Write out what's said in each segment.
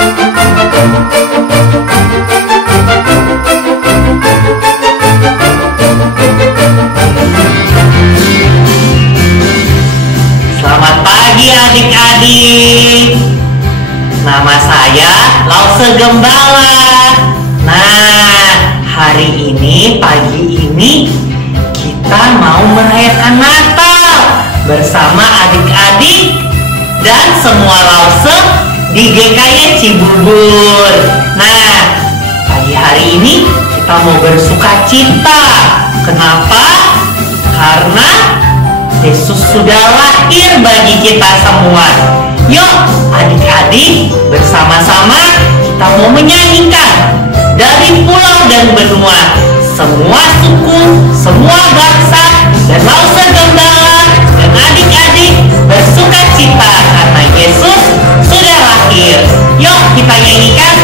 Selamat pagi adik-adik. Nama saya Lause Gembala. Nah, hari ini, pagi ini kita mau merayakan Natal bersama adik-adik dan semua Lause di GKY Cibubur. Nah, pagi hari ini kita mau bersuka cita. Kenapa? Karena Yesus sudah lahir bagi kita semua. Yuk adik-adik, bersama-sama kita mau menyanyikan dari pulau dan benua, semua suku, semua bangsa, dan Lause Gembala dan adik-adik bersuka cita karena Yesus sudah lahir. Yuk kita nyanyikan.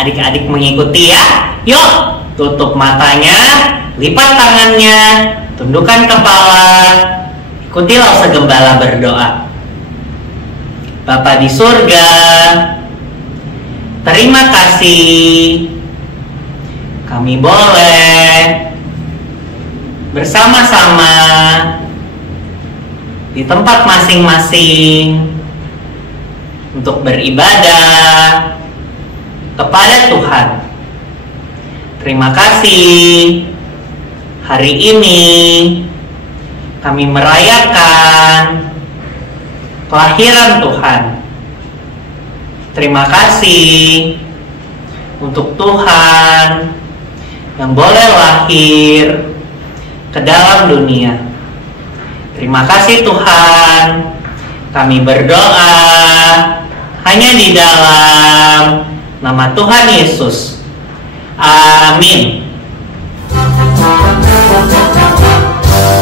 Adik-adik mengikuti ya. Yuk, tutup matanya, lipat tangannya, tundukkan kepala. Ikuti Lause Gembala berdoa. Bapa di surga, terima kasih kami boleh bersama-sama di tempat masing-masing untuk beribadah kepada Tuhan. Terima kasih hari ini kami merayakan kelahiran Tuhan. Terima kasih untuk Tuhan yang boleh lahir ke dalam dunia. Terima kasih Tuhan, kami berdoa hanya di dalam nama Tuhan Yesus. Amin.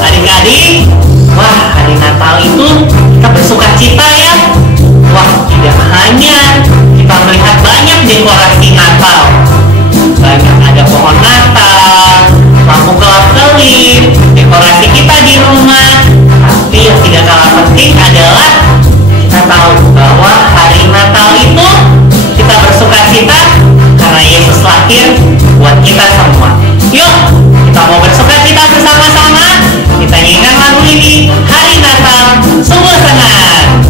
Adik-adik, wah, hari Natal itu kita bersuka cita ya. Wah, tidak hanya kita melihat banyak dekorasi Natal, banyak ada pohon Natal, lampu kelap-kelip, kita semua. Yuk, kita mau bersukacita bersama-sama. Kita nyanyikan lagu ini, Hari Natal Sungguh Senang.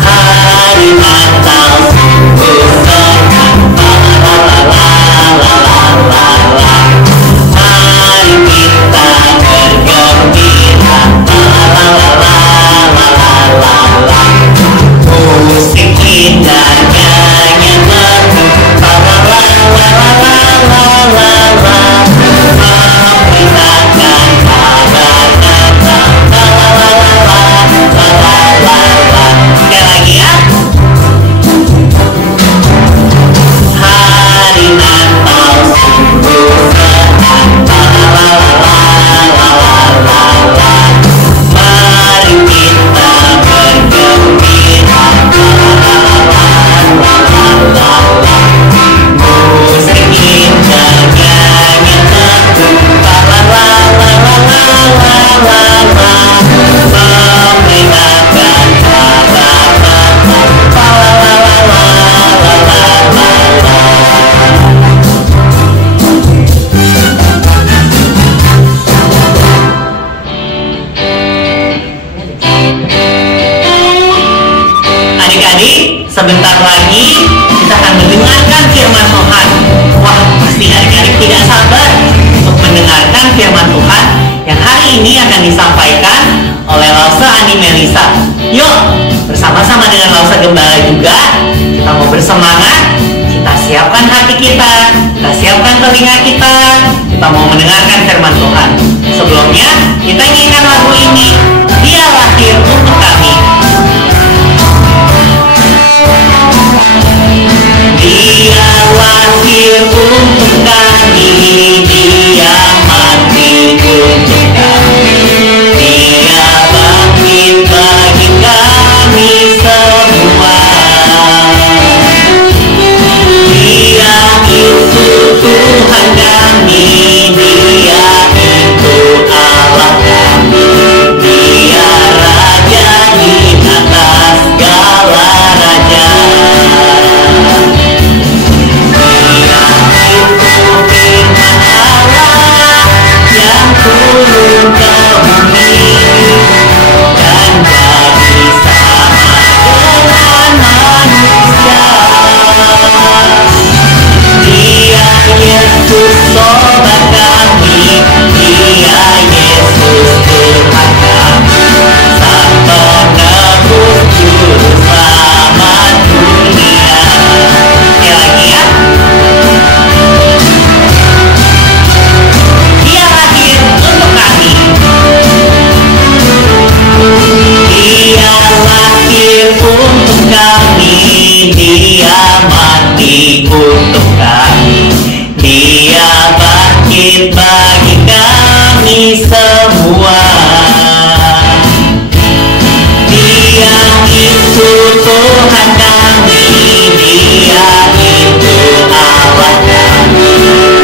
Hari Natal sungguh senang, la la la la la la la. Mari kita bergembira, la la la la la la la. Musik indah, nyanyian merdu, la la la la la la la la. Memberitakan kabar Natal, la la la la la la la la. Sekali lagi ya. Hari Natal sungguh senang, la la la la la la la. Mari kita bergembira, la la la la la la la. Musik indah, nyanyian merdu, la la la la la la la la la. Memberitakan kabar Natal, la la la la la la la la. Adik-adik, sebentar lagi kita akan mendengarkan firman Tuhan. Wah, pasti adik-adik tidak sabar untuk mendengarkan firman Tuhan yang hari ini akan disampaikan oleh Lausa Ani Melisa. Yuk, bersama-sama dengan Lausa Gembala juga, kita mau bersemangat. Kita siapkan hati kita siapkan telinga kita mau mendengarkan firman Tuhan. Sebelumnya, kita nyanyikan lagu ini, Dia Lahir Untuk Kami. Dia lahir untuk kami, Dia mati untuk kami, Dia bangkit bagi kami semua. Dia itu Tuhan kami, Dia itu Allah kami, Dia Raja di atas segala raja. Yang turun ke bumi dan jadi sama dengan manusia. Dia Yesus sobat kami, Dia Yesus Tuhan kami, Sang Penebus Juru Selamat dunia. Sekali lagi ya. Dia lahir untuk kami. Dia lahir untuk kami, Dia mati untuk kami, Dia bangkit bagi kami semua. Dia itu Tuhan kami, Dia itu Allah kami,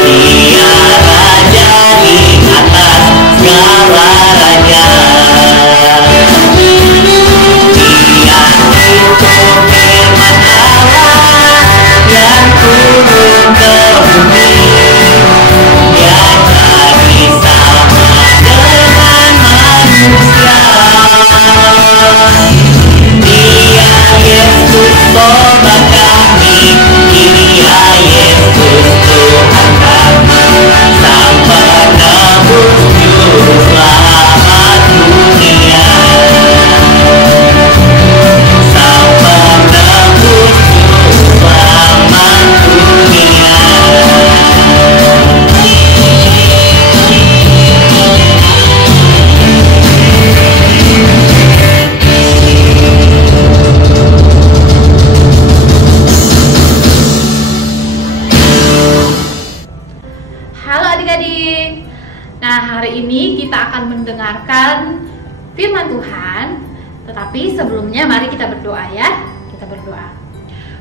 Dia Raja di atas segala raja. Dia itu firman Allah yang turun ke bumi, Dia jadi sama dengan manusia. Dia Yesus sobat kami, Dia Yesus Tuhan kami, Sang Penebus Juru Selamat dunia. Sang Penebus Juru Selamat dunia. Halo adik-adik. Nah, hari ini kita akan mendengarkan firman Tuhan. Tetapi sebelumnya mari kita berdoa ya. Kita berdoa.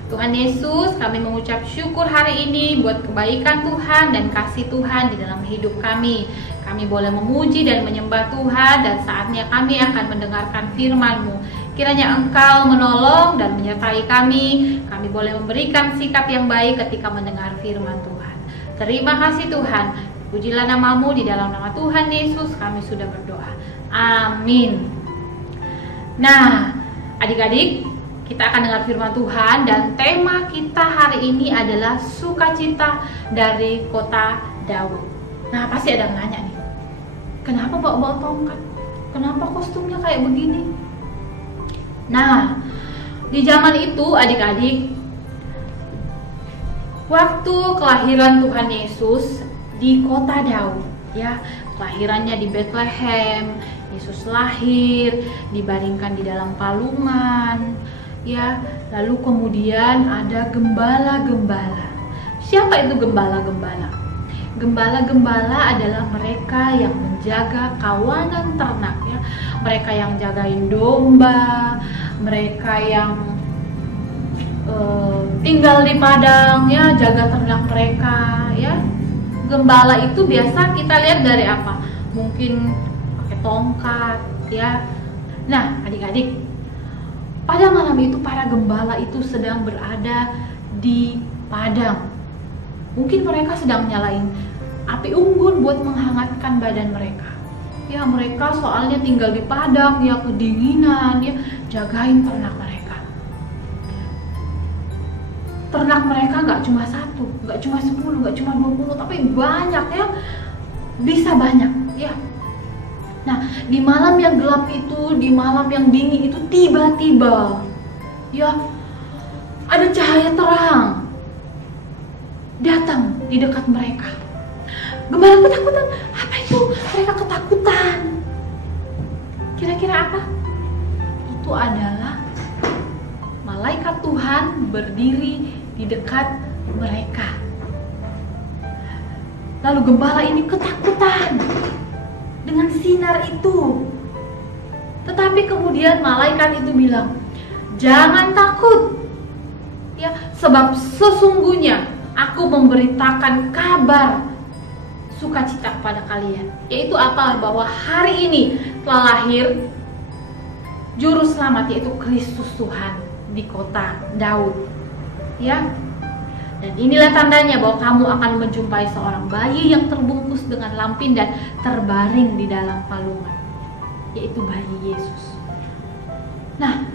Tuhan Yesus, kami mengucap syukur hari ini buat kebaikan Tuhan dan kasih Tuhan di dalam hidup kami. Kami boleh memuji dan menyembah Tuhan, dan saatnya kami akan mendengarkan firman-Mu. Kiranya Engkau menolong dan menyertai kami. Kami boleh memberikan sikap yang baik ketika mendengar firman Tuhan. Terima kasih Tuhan. Pujilah nama-Mu, di dalam nama Tuhan Yesus kami sudah berdoa. Amin. Nah, adik-adik, kita akan dengar firman Tuhan dan tema kita hari ini adalah sukacita dari kota Daud. Nah, pasti ada yang nanya nih, kenapa bawa tongkat? Kenapa kostumnya kayak begini? Nah, di zaman itu adik-adik, waktu kelahiran Tuhan Yesus di kota Daud, ya, kelahirannya di Bethlehem, Yesus lahir, dibaringkan di dalam palungan, ya, lalu kemudian ada gembala-gembala. Siapa itu gembala-gembala? Gembala-gembala adalah mereka yang menjaga kawanan ternak, ya. Mereka yang jagain domba, mereka yang tinggal di padang, ya, jaga ternak mereka, ya. Gembala itu biasa kita lihat dari apa? Mungkin pakai tongkat, ya. Nah, adik-adik, pada malam itu para gembala itu sedang berada di padang. Mungkin mereka sedang nyalain api unggun buat menghangatkan badan mereka. Ya, mereka soalnya tinggal di padang, ya, kedinginan, ya, jagain ternak mereka. Ternak mereka nggak cuma 1, nggak cuma 10, nggak cuma 20, tapi banyak, ya, bisa banyak, ya. Nah, di malam yang gelap itu, di malam yang dingin itu, tiba-tiba, ya, ada cahaya terang datang di dekat mereka. Gembala ketakutan. Apa itu? Mereka ketakutan. Kira-kira apa? Itu adalah malaikat Tuhan berdiri di dekat mereka. Lalu gembala ini ketakutan dengan sinar itu. Tetapi kemudian malaikat itu bilang, "Jangan takut. Ya, sebab sesungguhnya aku memberitakan kabar sukacita kepada kalian." Yaitu apa? Bahwa hari ini telah lahir juru selamat, yaitu Kristus Tuhan di kota Daud. Ya. Dan inilah tandanya bahwa kamu akan menjumpai seorang bayi yang terbungkus dengan lampin dan terbaring di dalam palungan, yaitu bayi Yesus. Nah,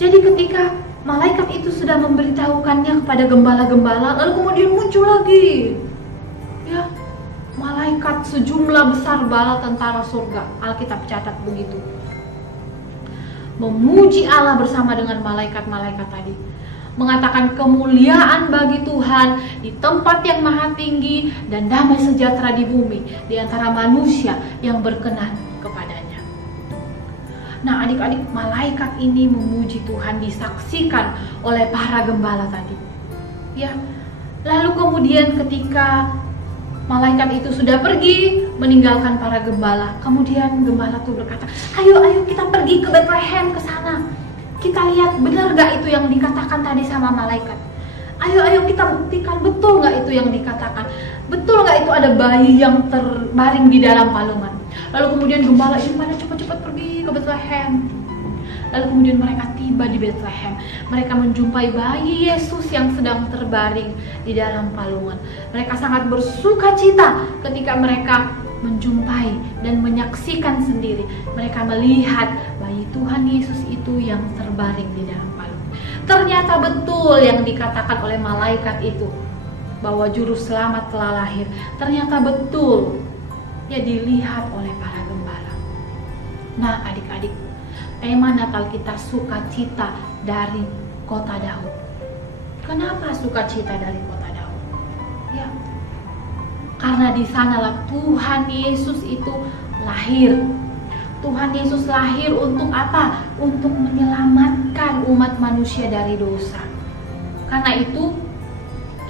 jadi ketika malaikat itu sudah memberitahukannya kepada gembala-gembala, lalu kemudian muncul lagi, ya, malaikat sejumlah besar bala tentara surga. Alkitab catat begitu, memuji Allah bersama dengan malaikat-malaikat tadi, mengatakan kemuliaan bagi Tuhan di tempat yang maha tinggi dan damai sejahtera di bumi di antara manusia yang berkenan kepadanya. Nah, adik-adik, malaikat ini memuji Tuhan disaksikan oleh para gembala tadi. Ya. Lalu kemudian ketika malaikat itu sudah pergi meninggalkan para gembala, kemudian gembala itu berkata, "Ayo kita pergi ke Bethlehem, ke sana. Kita lihat benar gak itu yang dikatakan tadi sama malaikat. Ayo kita buktikan betul gak itu yang dikatakan. Betul gak itu ada bayi yang terbaring di dalam palungan." Lalu kemudian gembala ini pada cepat-cepat pergi ke Bethlehem. Lalu kemudian mereka tiba di Bethlehem. Mereka menjumpai bayi Yesus yang sedang terbaring di dalam palungan. Mereka sangat bersukacita ketika mereka menjumpai dan menyaksikan sendiri. Mereka melihat bayi Tuhan Yesus itu yang terbaring di dalam palungan. Ternyata betul yang dikatakan oleh malaikat itu, bahwa juru selamat telah lahir. Ternyata betul, ya, dilihat oleh para gembala. Nah, adik-adik, tema Natal kita sukacita dari kota Daud. Kenapa sukacita dari kota Daud? Ya, karena di sanalah Tuhan Yesus itu lahir. Tuhan Yesus lahir untuk apa? Untuk menyelamatkan umat manusia dari dosa. Karena itu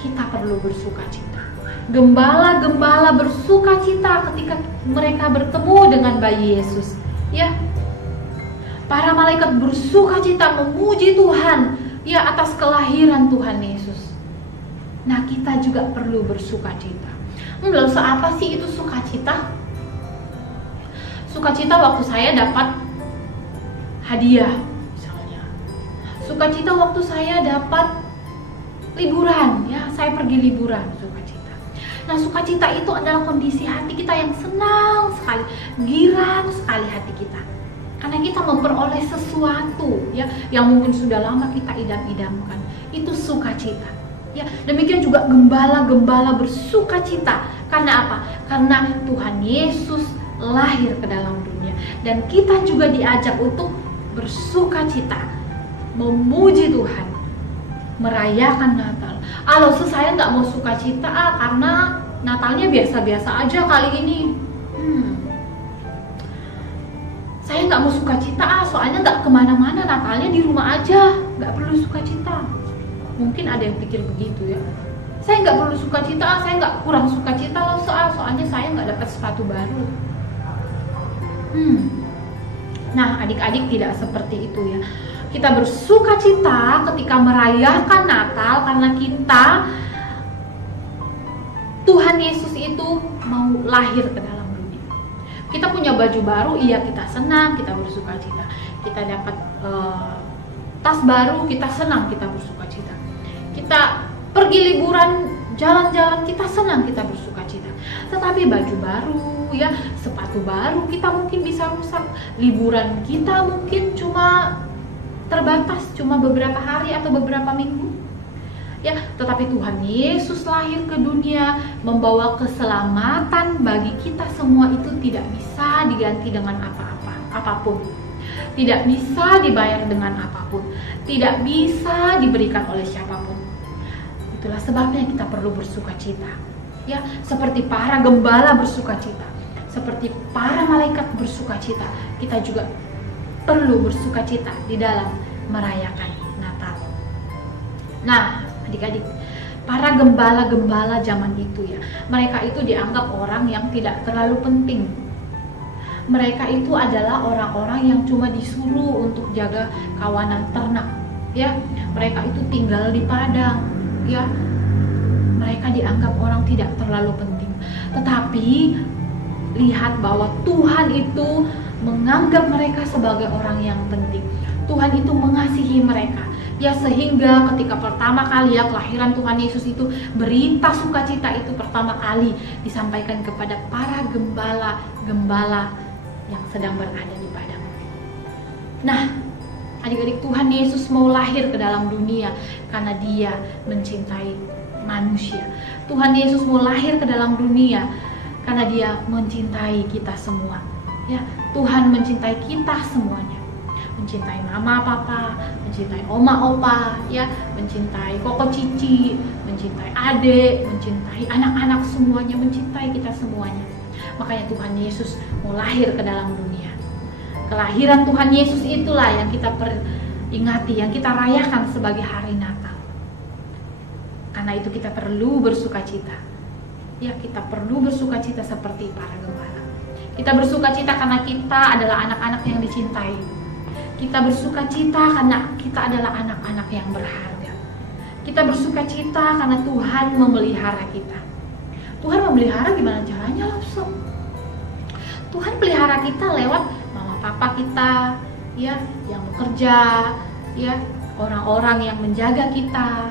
kita perlu bersukacita. Gembala-gembala bersukacita ketika mereka bertemu dengan bayi Yesus. Ya, para malaikat bersukacita memuji Tuhan, ya, atas kelahiran Tuhan Yesus. Nah, kita juga perlu bersukacita. Lalu apa sih itu sukacita? Sukacita waktu saya dapat hadiah, bersukacita waktu saya dapat liburan, ya, saya pergi liburan, sukacita. Nah, sukacita itu adalah kondisi hati kita yang senang sekali, girang sekali hati kita. Karena kita memperoleh sesuatu, ya, yang mungkin sudah lama kita idam-idamkan. Itu sukacita. Ya, demikian juga gembala-gembala bersukacita. Karena apa? Karena Tuhan Yesus lahir ke dalam dunia, dan kita juga diajak untuk bersukacita, memuji Tuhan, merayakan Natal. Kalau saya nggak mau sukacita karena Natalnya biasa-biasa aja kali ini. Saya nggak mau sukacita soalnya nggak kemana-mana, Natalnya di rumah aja, nggak perlu sukacita. Mungkin ada yang pikir begitu, ya. Saya nggak perlu sukacita, saya nggak kurang sukacita loh soalnya saya nggak dapat sepatu baru. Nah, adik-adik tidak seperti itu, ya. Kita bersukacita ketika merayakan Natal karena Tuhan Yesus itu mau lahir ke dalam dunia. Kita punya baju baru, iya, kita senang, kita bersukacita. Kita dapat tas baru, kita senang, kita bersukacita. Kita pergi liburan, jalan-jalan, kita senang, kita bersukacita. Tetapi baju baru, ya, sepatu baru, kita mungkin bisa rusak. Liburan kita mungkin cuma terbatas, cuma beberapa hari atau beberapa minggu, ya. Tetapi Tuhan Yesus lahir ke dunia, membawa keselamatan bagi kita semua. Itu tidak bisa diganti dengan apapun. Tidak bisa dibayar dengan apapun. Tidak bisa diberikan oleh siapapun. Itulah sebabnya kita perlu bersukacita, ya, seperti para gembala bersukacita, seperti para malaikat bersukacita. Kita juga perlu bersukacita di dalam merayakan Natal. Nah, adik-adik, para gembala-gembala zaman itu, ya, mereka itu dianggap orang yang tidak terlalu penting. Mereka itu adalah orang-orang yang cuma disuruh untuk jaga kawanan ternak, ya. Mereka itu tinggal di padang, ya. Mereka dianggap orang tidak terlalu penting. Tetapi lihat bahwa Tuhan itu menganggap mereka sebagai orang yang penting. Tuhan itu mengasihi mereka, ya, sehingga ketika pertama kali, ya, kelahiran Tuhan Yesus itu, berita sukacita itu pertama kali disampaikan kepada para gembala yang sedang berada di padang. Nah, adik-adik, Tuhan Yesus mau lahir ke dalam dunia karena Dia mencintai manusia. Tuhan Yesus mau lahir ke dalam dunia karena Dia mencintai kita semua, ya. Tuhan mencintai kita semuanya. Mencintai mama, papa, mencintai oma, opa, ya, mencintai koko, cici, mencintai adik, mencintai anak-anak semuanya, mencintai kita semuanya. Makanya Tuhan Yesus mau lahir ke dalam dunia. Kelahiran Tuhan Yesus itulah yang kita peringati, yang kita rayakan sebagai hari Natal. Karena itu kita perlu bersukacita. Ya, kita perlu bersukacita seperti para gembala. Kita bersukacita karena kita adalah anak-anak yang dicintai. Kita bersukacita karena kita adalah anak-anak yang berharga. Kita bersukacita karena Tuhan memelihara kita. Tuhan memelihara gimana caranya, Lopso? Tuhan pelihara kita lewat mama papa kita, ya, yang bekerja, ya, orang-orang yang menjaga kita.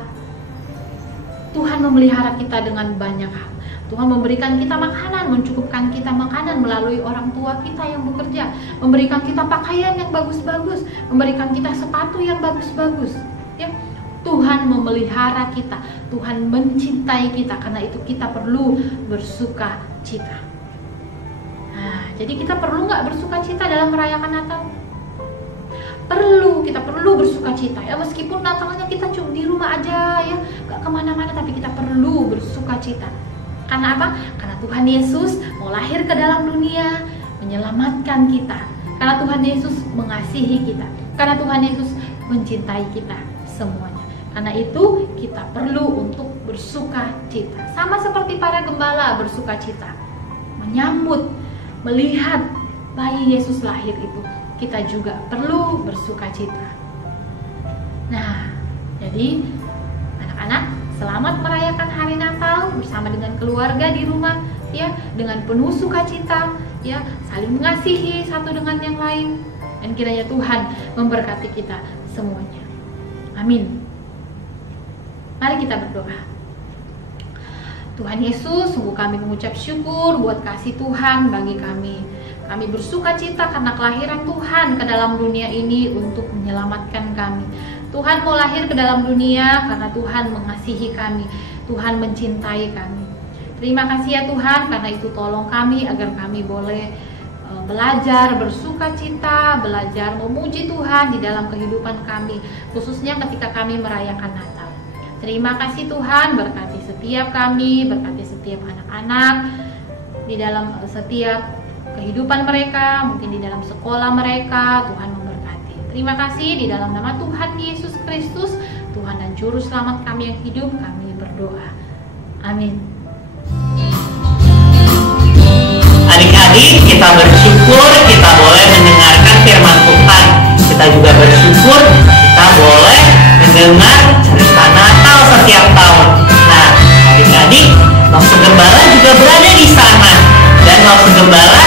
Tuhan memelihara kita dengan banyak hal. Tuhan memberikan kita makanan, mencukupkan kita makanan melalui orang tua kita yang bekerja, memberikan kita pakaian yang bagus-bagus, memberikan kita sepatu yang bagus-bagus, ya. Tuhan memelihara kita, Tuhan mencintai kita, karena itu kita perlu bersukacita. Nah, jadi kita perlu nggak bersukacita dalam merayakan Natal? Perlu, kita perlu bersukacita, ya, meskipun Natalnya kita cuma di rumah aja, ya, nggak kemana-mana, tapi kita perlu bersukacita. Karena apa? Karena Tuhan Yesus mau lahir ke dalam dunia, menyelamatkan kita. Karena Tuhan Yesus mengasihi kita. Karena Tuhan Yesus mencintai kita semuanya. Karena itu kita perlu untuk bersukacita. Sama seperti para gembala bersukacita, menyambut, melihat bayi Yesus lahir itu, kita juga perlu bersukacita. Nah, jadi anak-anak, selamat merayakan hari Natal bersama dengan keluarga di rumah, ya, dengan penuh sukacita, ya, saling mengasihi satu dengan yang lain, dan kiranya Tuhan memberkati kita semuanya. Amin. Mari kita berdoa. Tuhan Yesus, sungguh kami mengucap syukur buat kasih Tuhan bagi kami. Kami bersuka cita karena kelahiran Tuhan ke dalam dunia ini untuk menyelamatkan kami. Tuhan mau lahir ke dalam dunia karena Tuhan mengasihi kami. Tuhan mencintai kami. Terima kasih ya Tuhan, karena itu tolong kami agar kami boleh belajar bersuka cita, belajar memuji Tuhan di dalam kehidupan kami, khususnya ketika kami merayakan Natal. Terima kasih Tuhan, berkati setiap kami, berkati setiap anak-anak di dalam setiap kehidupan mereka, mungkin di dalam sekolah mereka. Tuhan memberkati. Terima kasih, di dalam nama Tuhan Yesus Kristus, Tuhan dan Juru Selamat kami yang hidup, kami berdoa. Amin. Adik-adik, kita bersyukur kita boleh mendengarkan firman Tuhan. Kita juga bersyukur kita boleh mendengar cerita Natal setiap tahun. Nah, adik-adik, Maksud Gembala juga berada di sana. Dan Maksud Gembala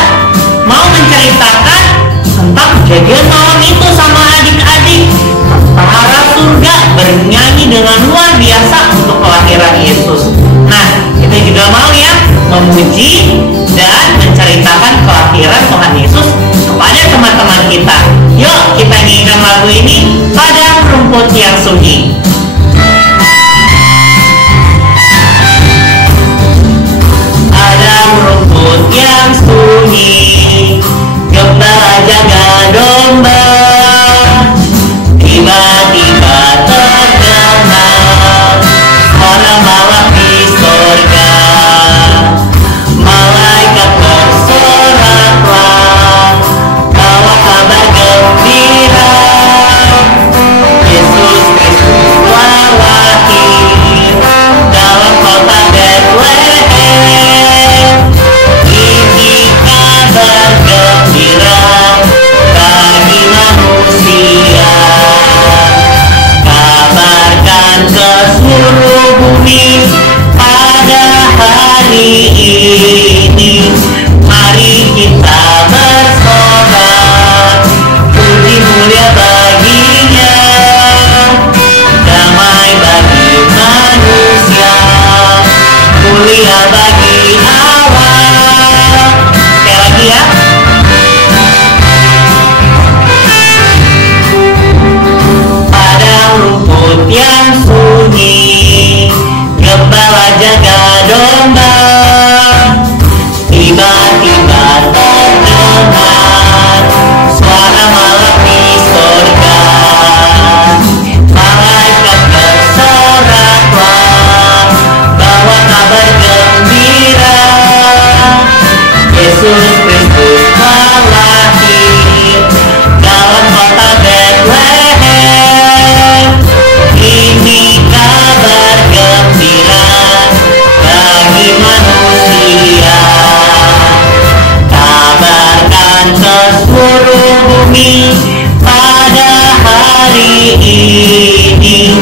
mau menceritakan tentang kejadian malam itu sama adik-adik. Tentara surga bernyanyi dengan luar biasa untuk kelahiran Yesus. Nah, kita juga mau ya memuji dan menceritakan kelahiran Tuhan Yesus kepada teman-teman kita. Yuk kita nyanyikan lagu ini, Padang Rumput yang Sunyi. Padang rumput yang sunyi, gembala jaga domba. Tiba-tiba terdengar suara malak di sorga. Malaikat bersoraklah, bawa kabar gembira. Yesus Kristus telah lahir dalam kota Bethlehem. Ini kabar gembira bagi manusia. Kabarkan ke seluruh bumi pada hari ini. Mari kita bersorak, puji mulia baginya. Damai bagi manusia, mulia bagi Allah. Sekali lagi ya. Padang rumput yang sunyi, gembala jaga domba. Tiba-tiba terdengar suara malak di sorga. Malaikat bersoraklah, bawa kabar gembira. Yesus Kristus telah lahir dalam kota Bethlehem. Ini kabar gembira bagi manusia. Kabarkan ke seluruh bumi pada hari ini.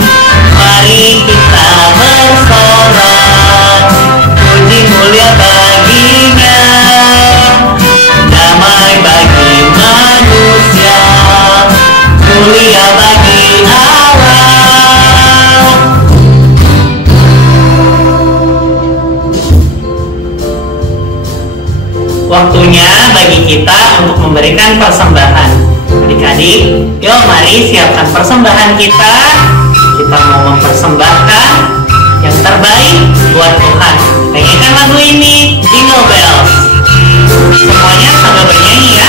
Mari kita bersorak, puji mulia baginya. Damai bagi manusia, mulia bagi Allah. Waktunya bagi kita untuk memberikan persembahan. Adik-adik, yuk mari siapkan persembahan kita. Kita mau mempersembahkan yang terbaik buat Tuhan. Nyanyikan lagu ini, Jingle Bells. Semuanya sambil bernyanyi ya.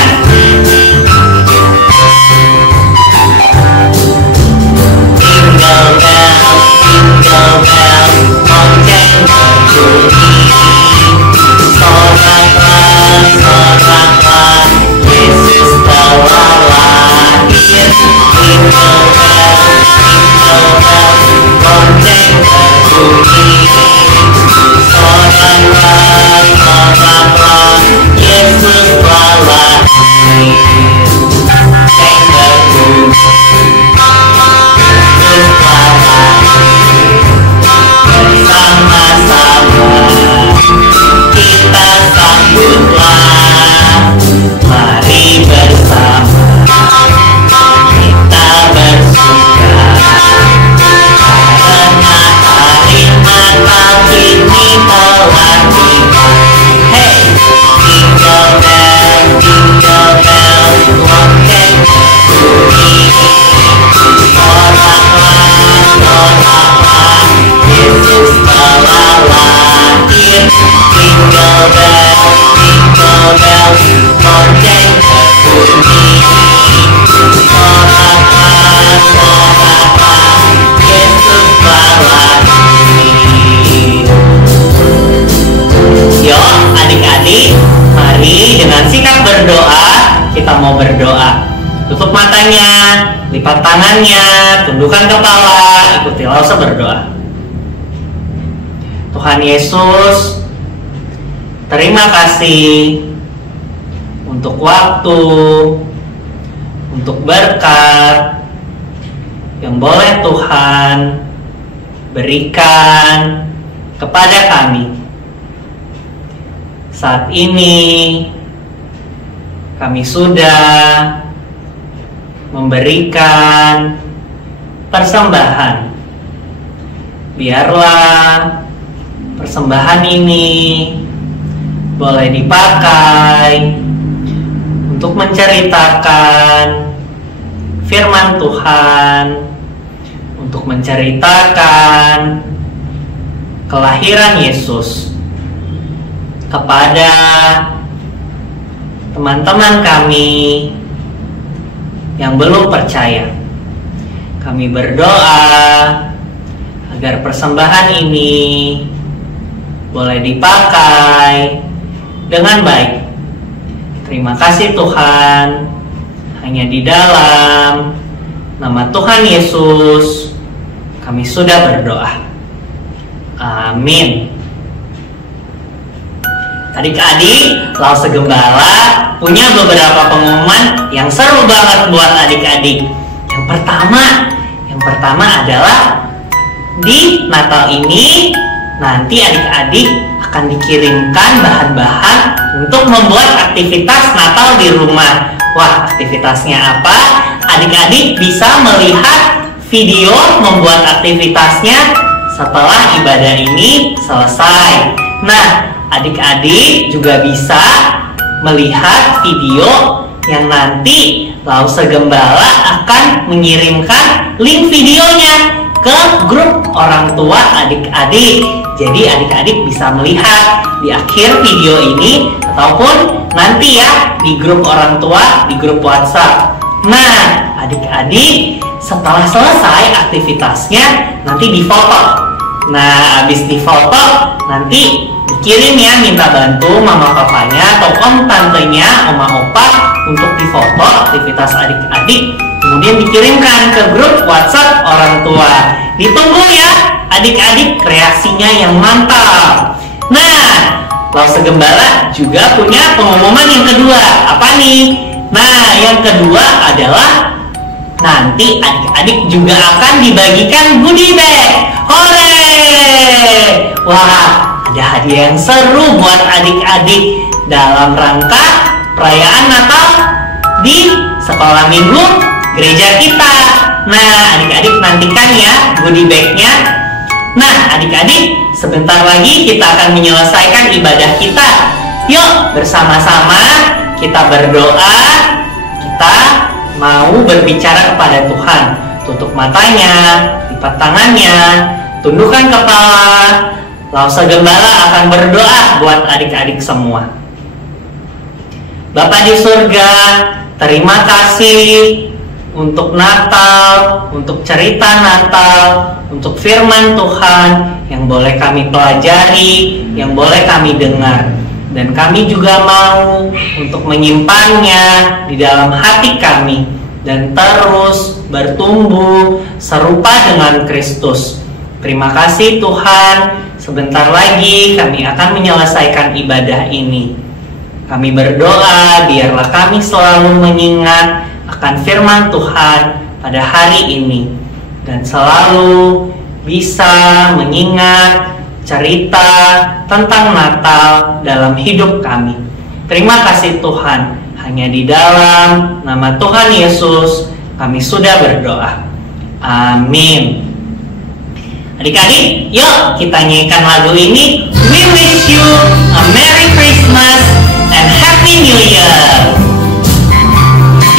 Jingle bells, jingle bells, lonceng berbunyi. Soraklah, soraklah, Yesus telah lahir. Jingle bells, lonceng berbunyi. Soraklah, mau berdoa. Tutup matanya, lipat tangannya, tundukkan kepala, ikutilah usah berdoa. Tuhan Yesus, terima kasih untuk waktu, untuk berkat yang boleh Tuhan berikan kepada kami. Saat ini kami sudah memberikan persembahan. Biarlah persembahan ini boleh dipakai untuk menceritakan firman Tuhan, untuk menceritakan kelahiran Yesus kepada teman-teman kami yang belum percaya. Kami berdoa agar persembahan ini boleh dipakai dengan baik. Terima kasih Tuhan, hanya di dalam nama Tuhan Yesus kami sudah berdoa. Amin. Adik-adik, Lause Gembala punya beberapa pengumuman yang seru banget buat adik-adik. Yang pertama adalah di Natal ini nanti adik-adik akan dikirimkan bahan-bahan untuk membuat aktivitas Natal di rumah. Wah, aktivitasnya apa? Adik-adik bisa melihat video membuat aktivitasnya setelah ibadah ini selesai. Nah, adik-adik juga bisa melihat video yang nanti Lause Gembala akan mengirimkan link videonya ke grup orang tua adik-adik. Jadi adik-adik bisa melihat di akhir video ini ataupun nanti ya di grup orang tua, di grup WhatsApp. Nah, adik-adik setelah selesai aktivitasnya nanti difoto. Nah, habis difoto nanti dikirim ya, minta bantu mama papanya atau om tantenya, oma opa untuk difoto aktivitas adik-adik, kemudian dikirimkan ke grup WhatsApp orang tua. Ditunggu ya adik-adik kreasinya yang mantap. Nah, Lause Gembala juga punya pengumuman yang kedua. Apa nih? Nah, yang kedua adalah nanti adik-adik juga akan dibagikan goodie bag. Hore! Wah, ada hadiah yang seru buat adik-adik dalam rangka perayaan Natal di sekolah minggu gereja kita. Nah, adik-adik nantikan ya goodie bag-nya. Nah, adik-adik, sebentar lagi kita akan menyelesaikan ibadah kita. Yuk, bersama-sama kita berdoa. Kita mau berbicara kepada Tuhan. Tutup matanya, lipat tangannya, tundukkan kepala. Lause Gembala akan berdoa buat adik-adik semua. Bapa di surga, terima kasih untuk Natal, untuk cerita Natal, untuk firman Tuhan yang boleh kami pelajari, yang boleh kami dengar. Dan kami juga mau untuk menyimpannya di dalam hati kami dan terus bertumbuh serupa dengan Kristus. Terima kasih Tuhan, sebentar lagi kami akan menyelesaikan ibadah ini. Kami berdoa biarlah kami selalu mengingat akan firman Tuhan pada hari ini dan selalu bisa mengingat cerita tentang Natal dalam hidup kami. Terima kasih Tuhan, hanya di dalam nama Tuhan Yesus kami sudah berdoa. Amin. Adik-adik, yuk kita nyanyikan lagu ini. We wish you a Merry Christmas and Happy New Year.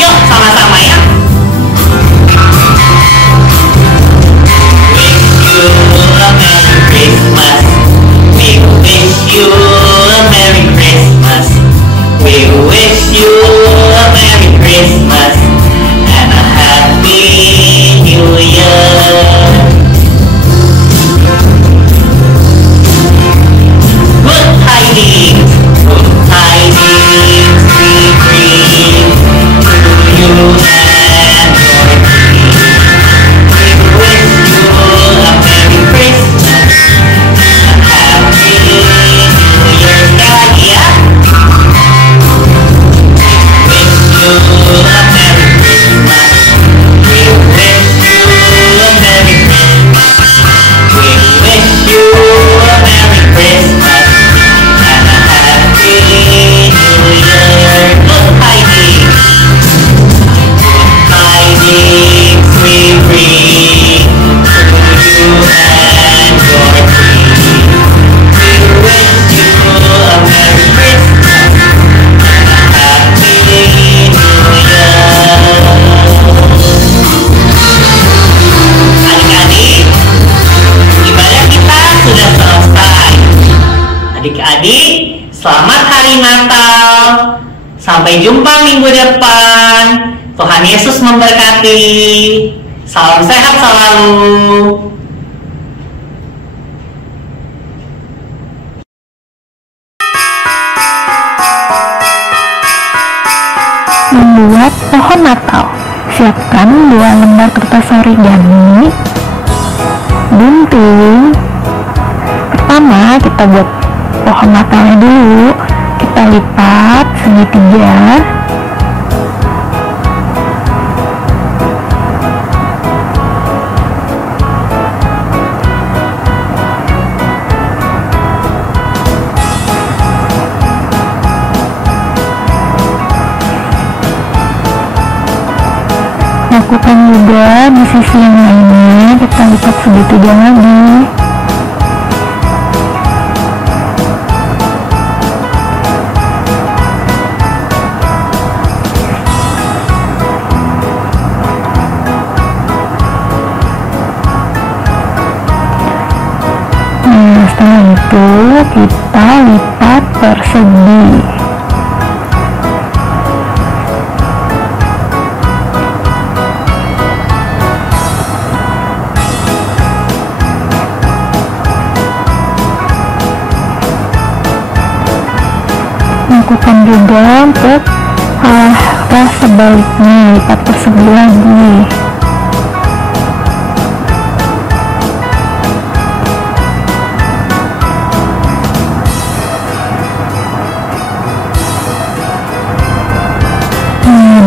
Yuk sama-sama ya. Wish you a Merry Christmas. We wish you a Merry Christmas. We wish you a Merry Christmas and a Happy New Year. Good tidings, we adik-adik, selamat hari Natal. Sampai jumpa minggu depan. Tuhan Yesus memberkati. Salam sehat selalu. Membuat pohon Natal. Siapkan 2 lembar kertas origami, gunting. Pertama kita buat pohon Natalnya dulu. Kita lipat segitiga. Lakukan juga di sisi yang lainnya, kita lipat segitiga lagi. Nah, setelah itu kita lipat persegi. Lakukan juga untuk arah sebaliknya, lipat persegi lagi.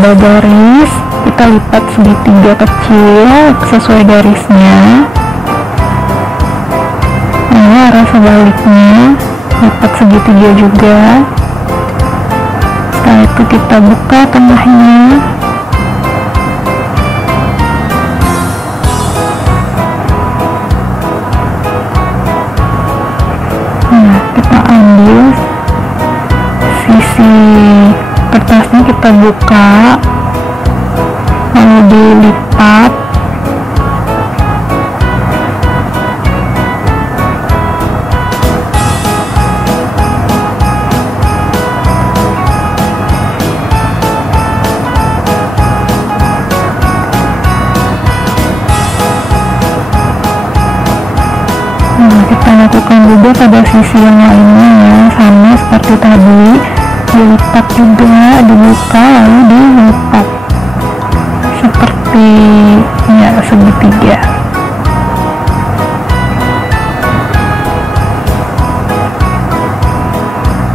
Pada garis kita lipat segitiga kecil sesuai garisnya. Nah, arah sebaliknya lipat segitiga juga. Setelah itu kita buka tengahnya. Nah, kita ambil sisi kertasnya, kita buka lalu dilipat. Nah, kita lakukan juga pada sisi yang lainnya ya, sama seperti tadi. Dilipat juga, dibuka lalu dilipat seperti ya segitiga.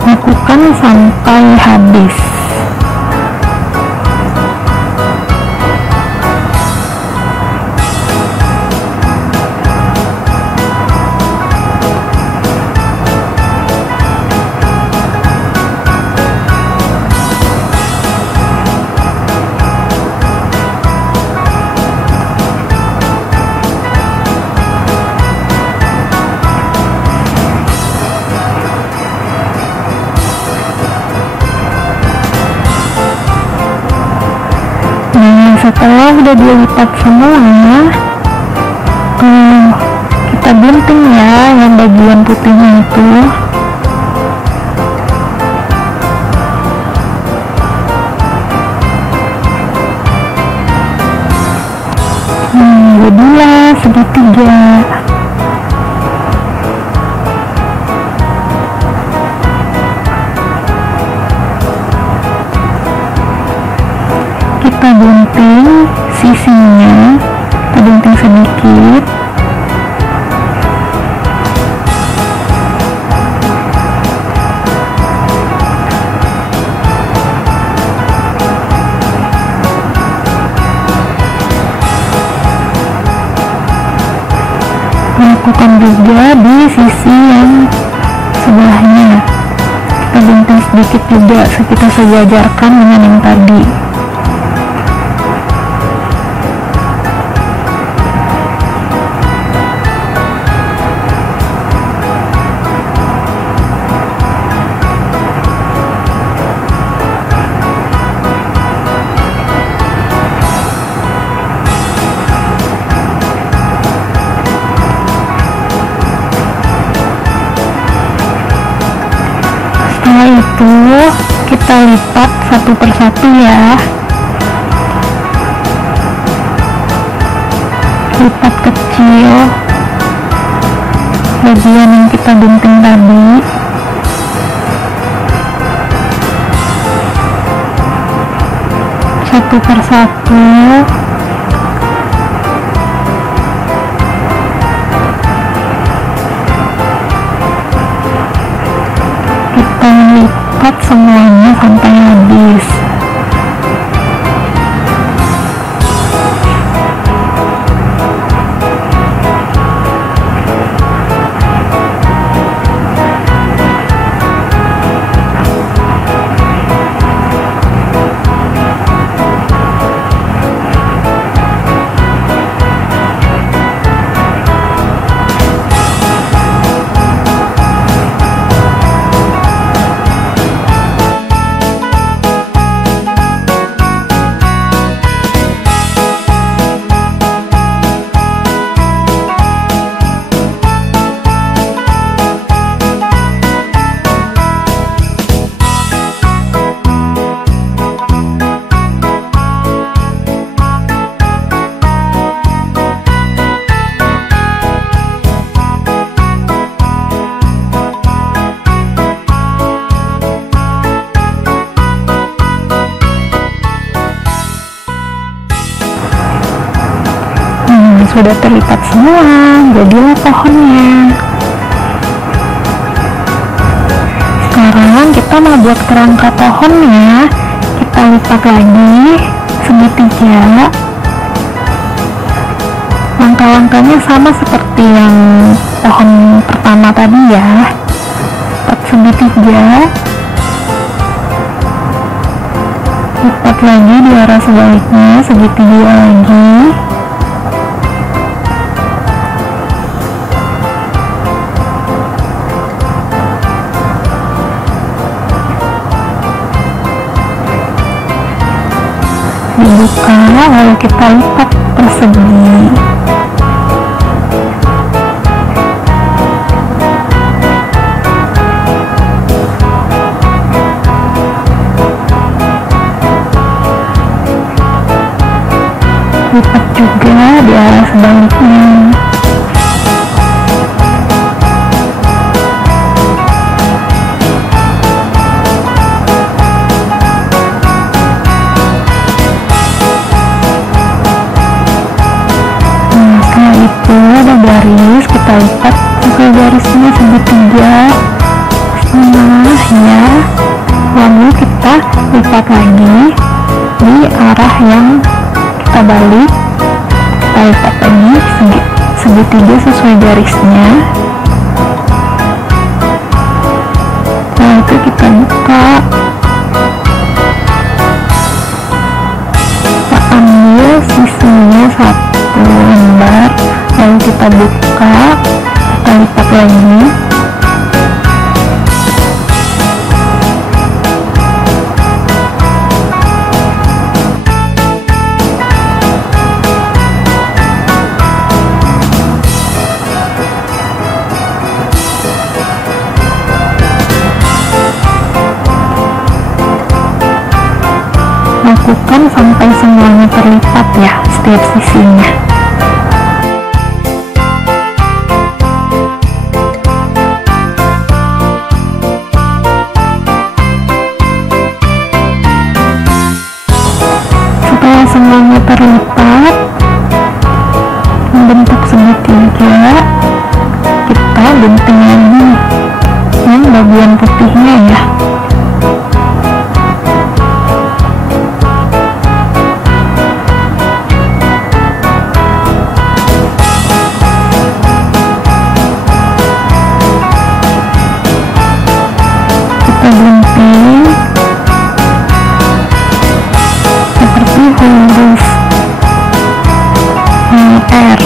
Lakukan sampai habis. Setelah udah dilipat semua, kita gunting ya yang bagian putihnya itu. Jadilah segitiga. Kita gunting sisinya, kita gunting sedikit. Lakukan juga di sisi yang sebelahnya, kita gunting sedikit juga, kita sejajarkan dengan yang tadi. Setelah itu kita lipat satu persatu ya. Lipat kecil bagian yang kita gunting tadi. Satu persatu. Kita lipat semuanya sampai habis. Sudah terlipat semua, jadilah pohonnya. Sekarang kita mau buat kerangka pohonnya. Kita lipat lagi segitiga. Langkah-langkahnya sama seperti yang pohon pertama tadi ya. Lipat segitiga, lipat lagi di arah sebaliknya, segitiga lagi. Dibuka, lalu kita lipat persegi. Lipat juga di arah sebaliknya. Ada garis, kita lipat sesuai garisnya segitiga setengah ya, lalu kita lipat lagi di arah yang kita balik, kita lipat lagi segitiga sesuai garisnya. Nah itu kita buka, kita ambil sisinya satu lembar, lalu kita buka, kita lipat lagi. Lakukan sampai semuanya terlipat ya, setiap sisinya. Semuanya terlipat membentuk segitiga, kita gunting lagi yang bagian putihnya ya. Kita gunting seperti huruf R.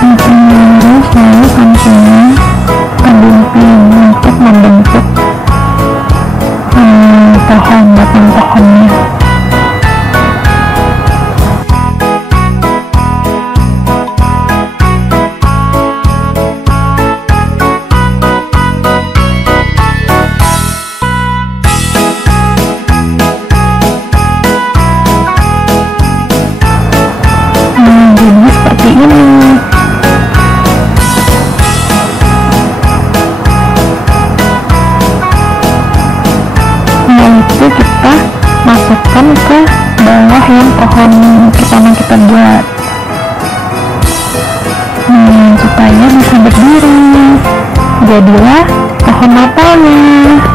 Gunting lurus, lalu sampingnya kita gunting untuk membentuk pohon, batang pohonnya. itu kita masukkan ke bawah yang pohon pertama kita buat, supaya bisa berdiri. Jadilah pohon Natalnya.